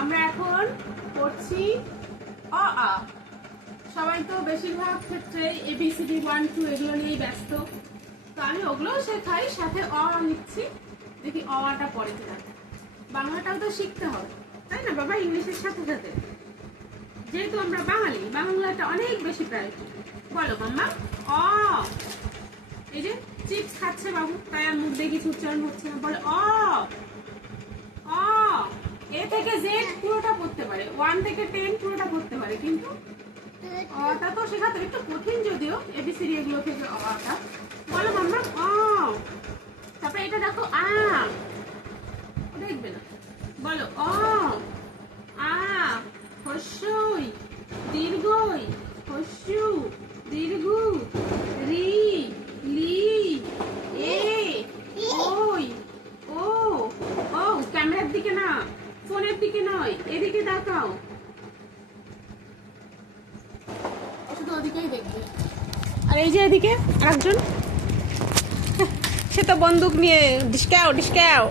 আমরা এখন পড়ছি অ আ। সবাই তো বেশিরভাগ ক্ষেত্রে ABCD 1 2 এগুলো নিয়েই ব্যস্ত। তো আমি ওগুলোও শেখাই, সাথে অ নিচ্ছি, দেখি অ আটা পড়ে কিনা। বাংলাটাও তো শিখতে হবে, তাই না বাবা? ইংলিশের সাথে সাথে যেহেতু আমরা বাঙালি, বাংলাটা অনেক বেশি প্রায়োরিটি। বলো মাম্মা। অ। এই যে চিপস খাচ্ছে বাবু, তাই আর মুখ দিয়ে কিছু উচ্চারণ হচ্ছে না। বলে অ। অ। এ থেকে জেড পুরোটা পড়তে পারে, 1 থেকে 10 পুরোটা পড়তে পারে, কিন্তু অটা তো শেখাতে একটু কঠিন, যদিও এবিসিডি এগুলো থেকে অটা। বলো মাম্মা। অ। তারপরে এটা দেখো আ, দেখবে না। বলো অ আ, হস্যই দীর্ঘই, হস্যু দীর্ঘ, রি লি এ ওই ও। ও ক্যামেরার দিকে না, ফোনের দিকে নয়, এদিকে তাকাও, শুধু ওদিকেই দেখবে। আর এই যে এদিকে আরেকজন, সে তো বন্দুক নিয়ে ডিসকাও ডিসকাও।